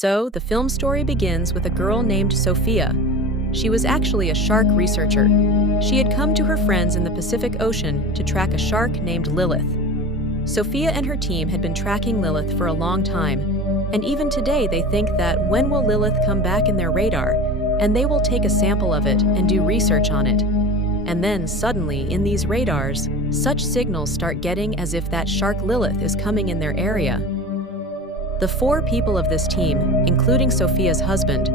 So, the film story begins with a girl named Sophia. She was actually a shark researcher. She had come to her friends in the Pacific Ocean to track a shark named Lilith. Sophia and her team had been tracking Lilith for a long time, and even today they think that when will Lilith come back in their radar, and they will take a sample of it and do research on it. And then suddenly, in these radars, such signals start getting as if that shark Lilith is coming in their area. The 4 people of this team, including Sophia's husband,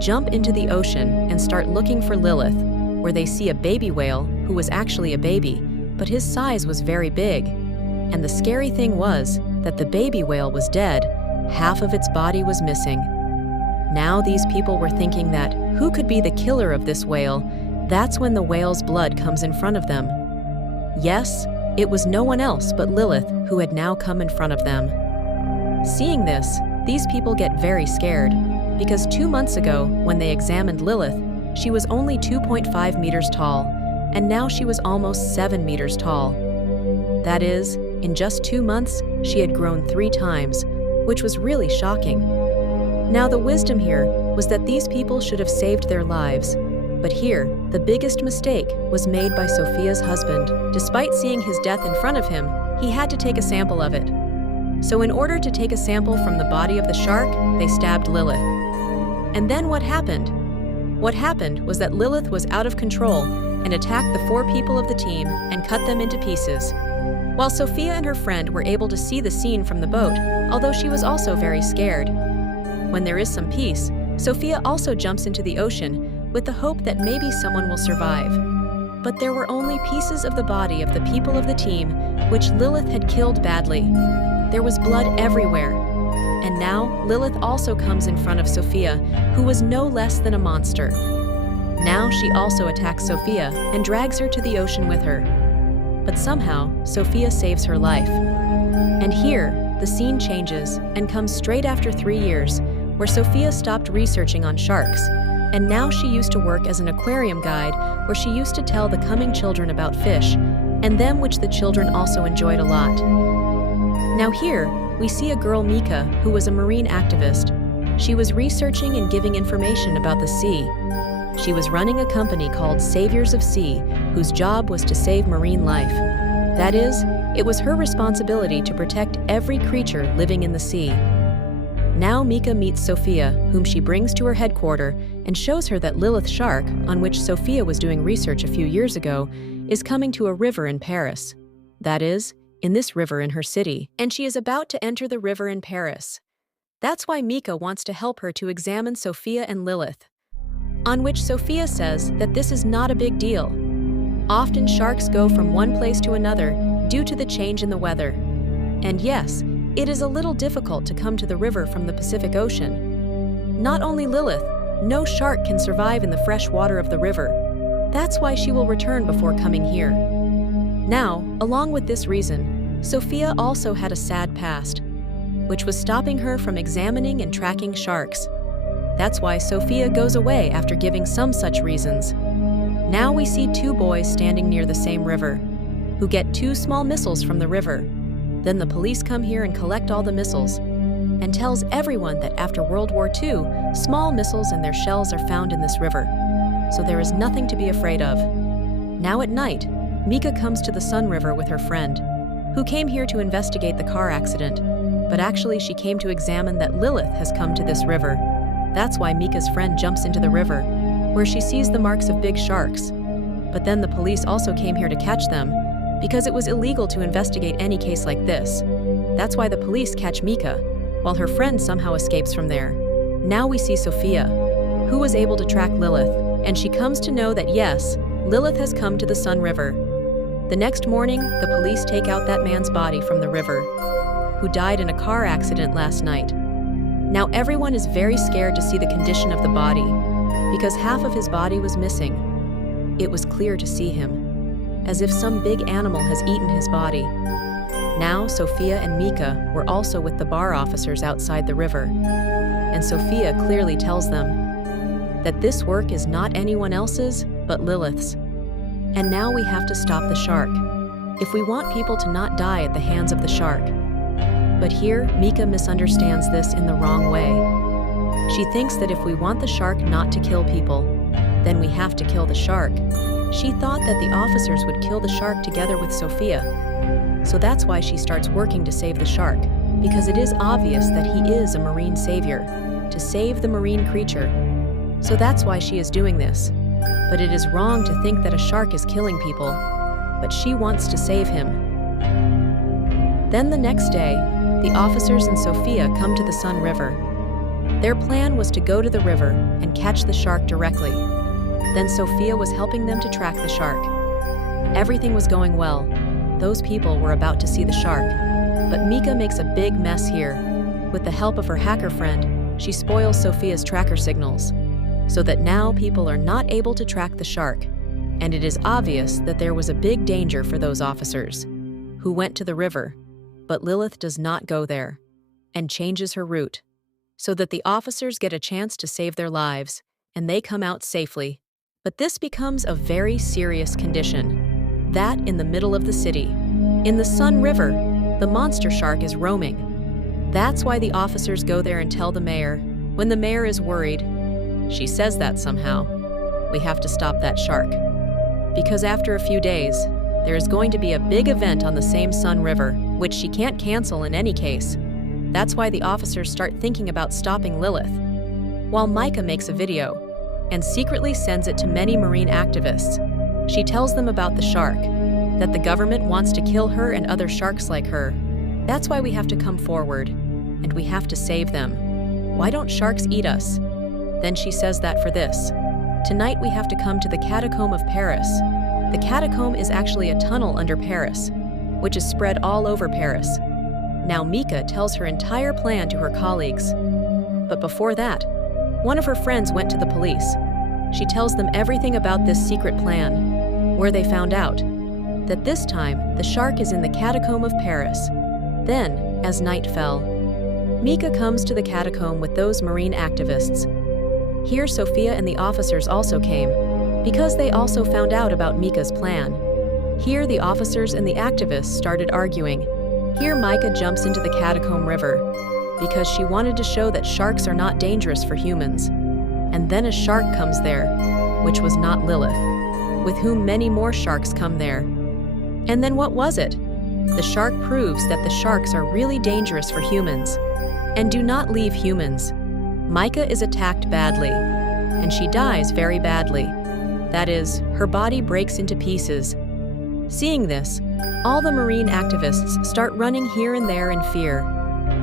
jump into the ocean and start looking for Lilith, where they see a baby whale who was actually a baby, but his size was very big. And the scary thing was that the baby whale was dead, half of its body was missing. Now these people were thinking that who could be the killer of this whale? That's when the whale's blood comes in front of them. Yes, it was no one else but Lilith who had now come in front of them. Seeing this, these people get very scared, because 2 months ago, when they examined Lilith, she was only 2.5 meters tall, and now she was almost 7 meters tall. That is, in just 2 months, she had grown 3 times, which was really shocking. Now the wisdom here was that these people should have saved their lives, but here, the biggest mistake was made by Sophia's husband. Despite seeing his death in front of him, he had to take a sample of it. So in order to take a sample from the body of the shark, they stabbed Lilith. And then what happened? What happened was that Lilith was out of control and attacked the 4 people of the team and cut them into pieces. While Sophia and her friend were able to see the scene from the boat, although she was also very scared. When there is some peace, Sophia also jumps into the ocean with the hope that maybe someone will survive. But there were only pieces of the body of the people of the team which Lilith had killed badly. There was blood everywhere. And now, Lilith also comes in front of Sophia, who was no less than a monster. Now she also attacks Sophia and drags her to the ocean with her. But somehow, Sophia saves her life. And here, the scene changes and comes straight after 3 years, where Sophia stopped researching on sharks, and now she used to work as an aquarium guide where she used to tell the coming children about fish, and them which the children also enjoyed a lot. Now here, we see a girl, Mika, who was a marine activist. She was researching and giving information about the sea. She was running a company called Saviors of Sea, whose job was to save marine life. That is, it was her responsibility to protect every creature living in the sea. Now Mika meets Sophia, whom she brings to her headquarters and shows her that Lilith Shark, on which Sophia was doing research a few years ago, is coming to a river in Paris. That is, in this river in her city, and she is about to enter the river in Paris. That's why Mika wants to help her to examine Sophia and Lilith. On which Sophia says that this is not a big deal. Often sharks go from one place to another due to the change in the weather. And yes, it is a little difficult to come to the river from the Pacific Ocean. Not only Lilith, no shark can survive in the fresh water of the river. That's why she will return before coming here. Now, along with this reason, Sophia also had a sad past, which was stopping her from examining and tracking sharks. That's why Sophia goes away after giving some such reasons. Now we see 2 boys standing near the same river, who get 2 small missiles from the river. Then the police come here and collect all the missiles, and tells everyone that after World War II, small missiles and their shells are found in this river. So there is nothing to be afraid of. Now at night, Mika comes to the Sun River with her friend, who came here to investigate the car accident, but actually she came to examine that Lilith has come to this river. That's why Mika's friend jumps into the river, where she sees the marks of big sharks. But then the police also came here to catch them, because it was illegal to investigate any case like this. That's why the police catch Mika, while her friend somehow escapes from there. Now we see Sophia, who was able to track Lilith, and she comes to know that yes, Lilith has come to the Sun River. The next morning, the police take out that man's body from the river, who died in a car accident last night. Now everyone is very scared to see the condition of the body, because half of his body was missing. It was clear to see him, as if some big animal has eaten his body. Now Sophia and Mika were also with the bar officers outside the river, and Sophia clearly tells them that this work is not anyone else's, but Lilith's. And now we have to stop the shark, if we want people to not die at the hands of the shark. But here, Mika misunderstands this in the wrong way. She thinks that if we want the shark not to kill people, then we have to kill the shark. She thought that the officers would kill the shark together with Sophia. So that's why she starts working to save the shark, because it is obvious that he is a marine savior, to save the marine creature. So that's why she is doing this. But it is wrong to think that a shark is killing people, but she wants to save him. Then the next day, the officers and Sophia come to the Sun River. Their plan was to go to the river and catch the shark directly. Then Sophia was helping them to track the shark. Everything was going well. Those people were about to see the shark. But Mika makes a big mess here. With the help of her hacker friend, she spoils Sophia's tracker signals, so that now people are not able to track the shark. And it is obvious that there was a big danger for those officers, who went to the river. But Lilith does not go there, and changes her route, so that the officers get a chance to save their lives, and they come out safely. But this becomes a very serious condition. That in the middle of the city, in the Sun River, the monster shark is roaming. That's why the officers go there and tell the mayor. When the mayor is worried, she says that somehow, we have to stop that shark. Because after a few days, there is going to be a big event on the same Sun River, which she can't cancel in any case. That's why the officers start thinking about stopping Lilith. While Micah makes a video and secretly sends it to many marine activists, she tells them about the shark, that the government wants to kill her and other sharks like her. That's why we have to come forward, and we have to save them. Why don't sharks eat us? Then she says that for this. Tonight we have to come to the Catacomb of Paris. The catacomb is actually a tunnel under Paris, which is spread all over Paris. Now Mika tells her entire plan to her colleagues. But before that, one of her friends went to the police. She tells them everything about this secret plan, where they found out that this time the shark is in the Catacomb of Paris. Then, as night fell, Mika comes to the catacomb with those marine activists. Here Sophia and the officers also came, because they also found out about Mika's plan. Here the officers and the activists started arguing. Here Micah jumps into the Catacomb River, because she wanted to show that sharks are not dangerous for humans. And then a shark comes there, which was not Lilith, with whom many more sharks come there. And then what was it? The shark proves that the sharks are really dangerous for humans, and do not leave humans. Micah is attacked badly, and she dies very badly. That is, her body breaks into pieces. Seeing this, all the marine activists start running here and there in fear,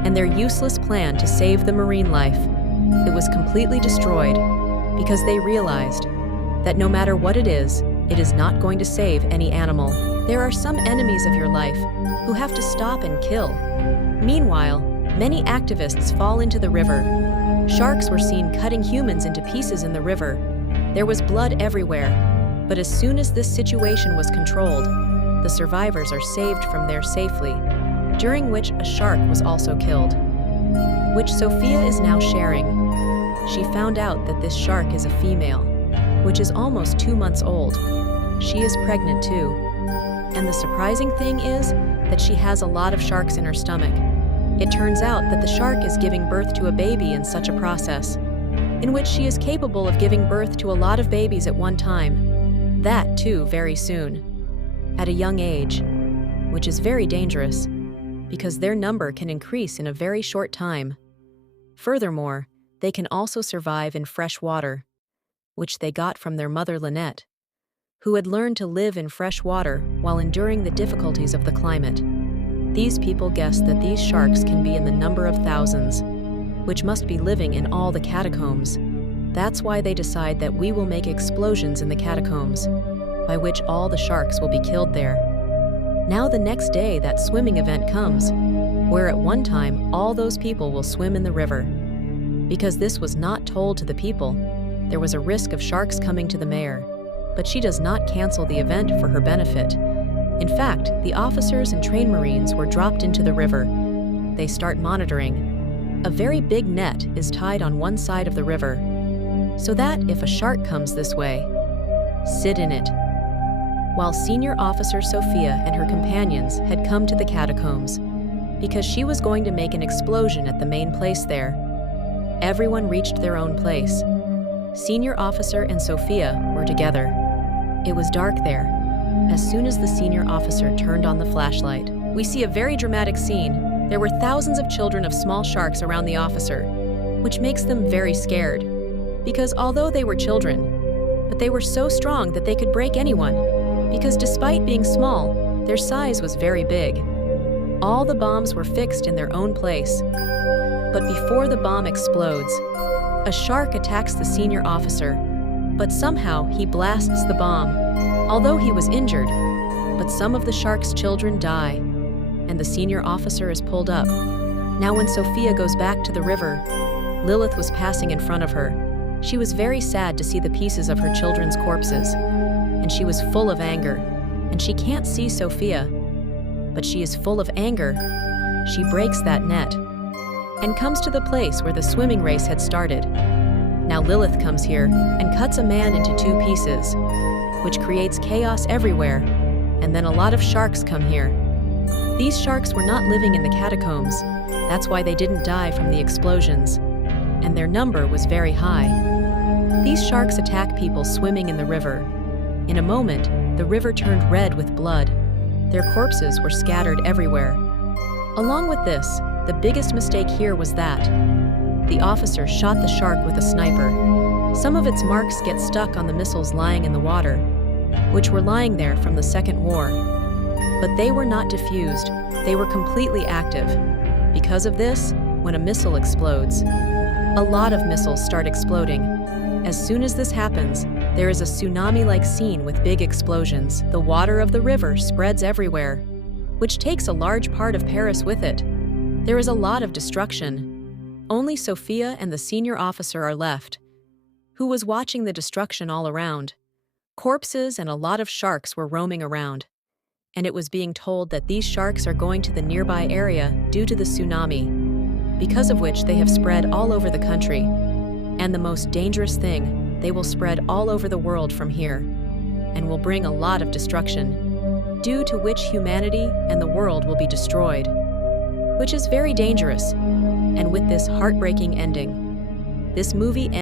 and their useless plan to save the marine life, it was completely destroyed, because they realized that no matter what it is not going to save any animal. There are some enemies of your life who have to stop and kill. Meanwhile, many activists fall into the river. Sharks were seen cutting humans into pieces in the river. There was blood everywhere, but as soon as this situation was controlled, the survivors are saved from there safely, during which a shark was also killed, which Sophia is now sharing. She found out that this shark is a female, which is almost 2 months old. She is pregnant too. And the surprising thing is that she has a lot of sharks in her stomach. It turns out that the shark is giving birth to a baby in such a process, in which she is capable of giving birth to a lot of babies at one time. That too very soon, at a young age, which is very dangerous, because their number can increase in a very short time. Furthermore, they can also survive in fresh water, which they got from their mother Lynette, who had learned to live in fresh water while enduring the difficulties of the climate. These people guessed that these sharks can be in the number of thousands, which must be living in all the catacombs. That's why they decide that we will make explosions in the catacombs, by which all the sharks will be killed there. Now the next day that swimming event comes, where at one time all those people will swim in the river. Because this was not told to the people, there was a risk of sharks coming to the mayor, but she does not cancel the event for her benefit. In fact, the officers and trained Marines were dropped into the river. They start monitoring. A very big net is tied on one side of the river, so that if a shark comes this way, sit in it. While Senior Officer Sophia and her companions had come to the catacombs, because she was going to make an explosion at the main place there. everyone reached their own place. Senior officer and Sophia were together. It was dark there. As soon as the senior officer turned on the flashlight, we see a very dramatic scene. There were thousands of children of small sharks around the officer, which makes them very scared. Because although they were children, but they were so strong that they could break anyone, because despite being small, their size was very big. All the bombs were fixed in their own place. But before the bomb explodes, a shark attacks the senior officer, but somehow he blasts the bomb, although he was injured. But some of the shark's children die, and the senior officer is pulled up. Now when Sophia goes back to the river, Lilith was passing in front of her. She was very sad to see the pieces of her children's corpses, and she was full of anger, and she can't see Sophia, but she is full of anger. She breaks that net and comes to the place where the swimming race had started. Now Lilith comes here and cuts a man into 2 pieces, which creates chaos everywhere, and then a lot of sharks come here. These sharks were not living in the catacombs, that's why they didn't die from the explosions, and their number was very high. These sharks attack people swimming in the river. In a moment, the river turned red with blood. Their corpses were scattered everywhere. Along with this, the biggest mistake here was that the officer shot the shark with a sniper. Some of its marks get stuck on the missiles lying in the water, which were lying there from the Second War. But they were not diffused, they were completely active. Because of this, when a missile explodes, a lot of missiles start exploding. As soon as this happens, there is a tsunami-like scene with big explosions. The water of the river spreads everywhere, which takes a large part of Paris with it. There is a lot of destruction. Only Sophia and the senior officer are left, who was watching the destruction all around. Corpses and a lot of sharks were roaming around, and it was being told that these sharks are going to the nearby area due to the tsunami, because of which they have spread all over the country. And the most dangerous thing, they will spread all over the world from here, and will bring a lot of destruction, due to which humanity and the world will be destroyed, which is very dangerous. And with this heartbreaking ending, this movie ends